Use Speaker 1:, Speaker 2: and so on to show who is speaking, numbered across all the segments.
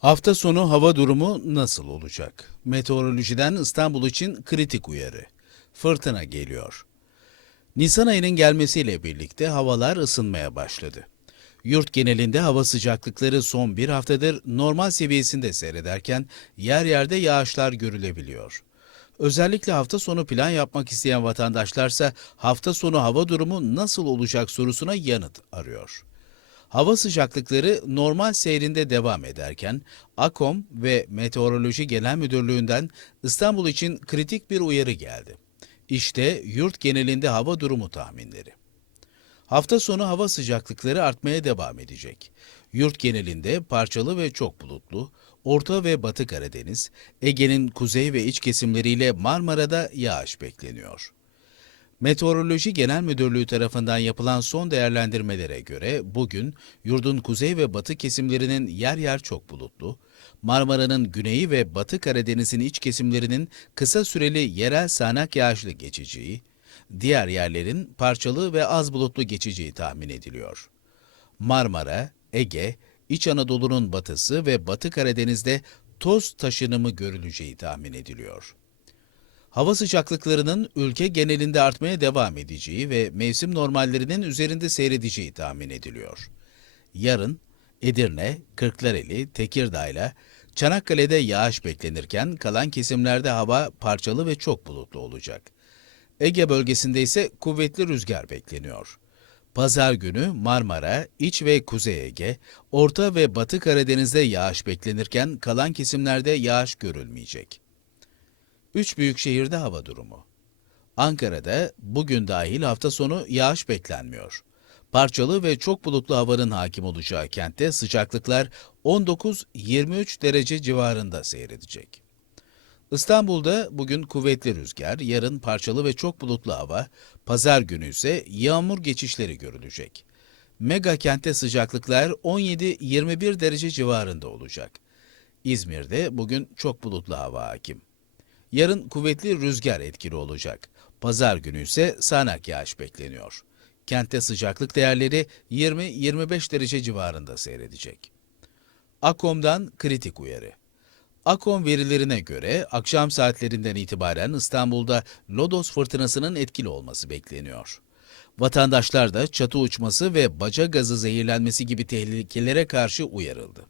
Speaker 1: Hafta sonu hava durumu nasıl olacak? Meteorolojiden İstanbul için kritik uyarı. Fırtına geliyor. Nisan ayının gelmesiyle birlikte havalar ısınmaya başladı. Yurt genelinde hava sıcaklıkları son bir haftadır normal seviyesinde seyrederken yer yerde yağışlar görülebiliyor. Özellikle hafta sonu plan yapmak isteyen vatandaşlarsa hafta sonu hava durumu nasıl olacak sorusuna yanıt arıyor. Hava sıcaklıkları normal seyrinde devam ederken AKOM ve Meteoroloji Genel Müdürlüğü'nden İstanbul için kritik bir uyarı geldi. İşte yurt genelinde hava durumu tahminleri. Hafta sonu hava sıcaklıkları artmaya devam edecek. Yurt genelinde parçalı ve çok bulutlu, Orta ve Batı Karadeniz, Ege'nin kuzey ve iç kesimleriyle Marmara'da yağış bekleniyor. Meteoroloji Genel Müdürlüğü tarafından yapılan son değerlendirmelere göre bugün yurdun kuzey ve batı kesimlerinin yer yer çok bulutlu, Marmara'nın güneyi ve Batı Karadeniz'in iç kesimlerinin kısa süreli yerel sağanak yağışlı geçeceği, diğer yerlerin parçalı ve az bulutlu geçeceği tahmin ediliyor. Marmara, Ege, İç Anadolu'nun batısı ve Batı Karadeniz'de toz taşınımı görüleceği tahmin ediliyor. Hava sıcaklıklarının ülke genelinde artmaya devam edeceği ve mevsim normallerinin üzerinde seyredeceği tahmin ediliyor. Yarın Edirne, Kırklareli, Tekirdağ'la Çanakkale'de yağış beklenirken kalan kesimlerde hava parçalı ve çok bulutlu olacak. Ege bölgesinde ise kuvvetli rüzgar bekleniyor. Pazar günü Marmara, İç ve Kuzey Ege, Orta ve Batı Karadeniz'de yağış beklenirken kalan kesimlerde yağış görülmeyecek. Üç büyük şehirde hava durumu. Ankara'da bugün dahil hafta sonu yağış beklenmiyor. Parçalı ve çok bulutlu havanın hakim olacağı kentte sıcaklıklar 19-23 derece civarında seyredecek. İstanbul'da bugün kuvvetli rüzgar, yarın parçalı ve çok bulutlu hava, pazar günü ise yağmur geçişleri görülecek. Mega kentte sıcaklıklar 17-21 derece civarında olacak. İzmir'de bugün çok bulutlu hava hakim. Yarın kuvvetli rüzgar etkili olacak. Pazar günü ise sağanak yağış bekleniyor. Kentte sıcaklık değerleri 20-25 derece civarında seyredecek. AKOM'dan kritik uyarı. AKOM verilerine göre akşam saatlerinden itibaren İstanbul'da lodos fırtınasının etkili olması bekleniyor. Vatandaşlar da çatı uçması ve baca gazı zehirlenmesi gibi tehlikelere karşı uyarıldı.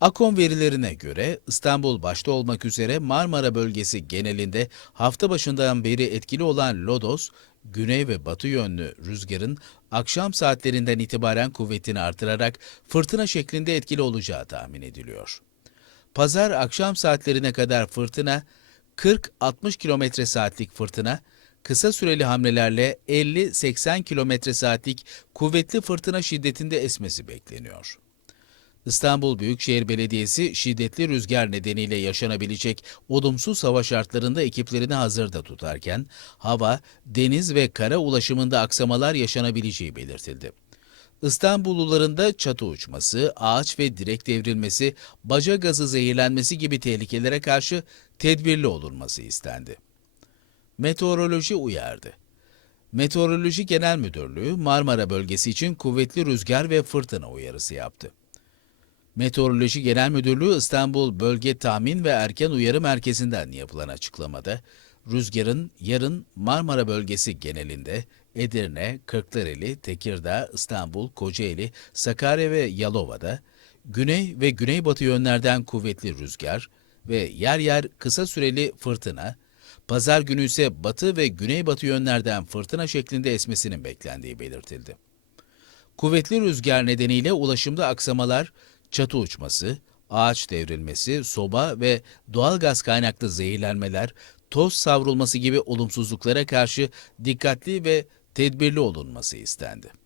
Speaker 1: AKOM verilerine göre İstanbul başta olmak üzere Marmara bölgesi genelinde hafta başından beri etkili olan lodos, güney ve batı yönlü rüzgarın akşam saatlerinden itibaren kuvvetini artırarak fırtına şeklinde etkili olacağı tahmin ediliyor. Pazar akşam saatlerine kadar fırtına 40-60 km saatlik fırtına, kısa süreli hamlelerle 50-80 km saatlik kuvvetli fırtına şiddetinde esmesi bekleniyor. İstanbul Büyükşehir Belediyesi şiddetli rüzgar nedeniyle yaşanabilecek olumsuz hava şartlarında ekiplerini hazırda tutarken hava, deniz ve kara ulaşımında aksamalar yaşanabileceği belirtildi. İstanbulluların da çatı uçması, ağaç ve direk devrilmesi, baca gazı zehirlenmesi gibi tehlikelere karşı tedbirli olunması istendi. Meteoroloji uyardı. Meteoroloji Genel Müdürlüğü Marmara bölgesi için kuvvetli rüzgar ve fırtına uyarısı yaptı. Meteoroloji Genel Müdürlüğü İstanbul Bölge Tahmin ve Erken Uyarı Merkezi'nden yapılan açıklamada, rüzgarın yarın Marmara bölgesi genelinde Edirne, Kırklareli, Tekirdağ, İstanbul, Kocaeli, Sakarya ve Yalova'da, güney ve güneybatı yönlerden kuvvetli rüzgar ve yer yer kısa süreli fırtına, pazar günü ise batı ve güneybatı yönlerden fırtına şeklinde esmesinin beklendiği belirtildi. Kuvvetli rüzgar nedeniyle ulaşımda aksamalar, çatı uçması, ağaç devrilmesi, soba ve doğal gaz kaynaklı zehirlenmeler, toz savrulması gibi olumsuzluklara karşı dikkatli ve tedbirli olunması istendi.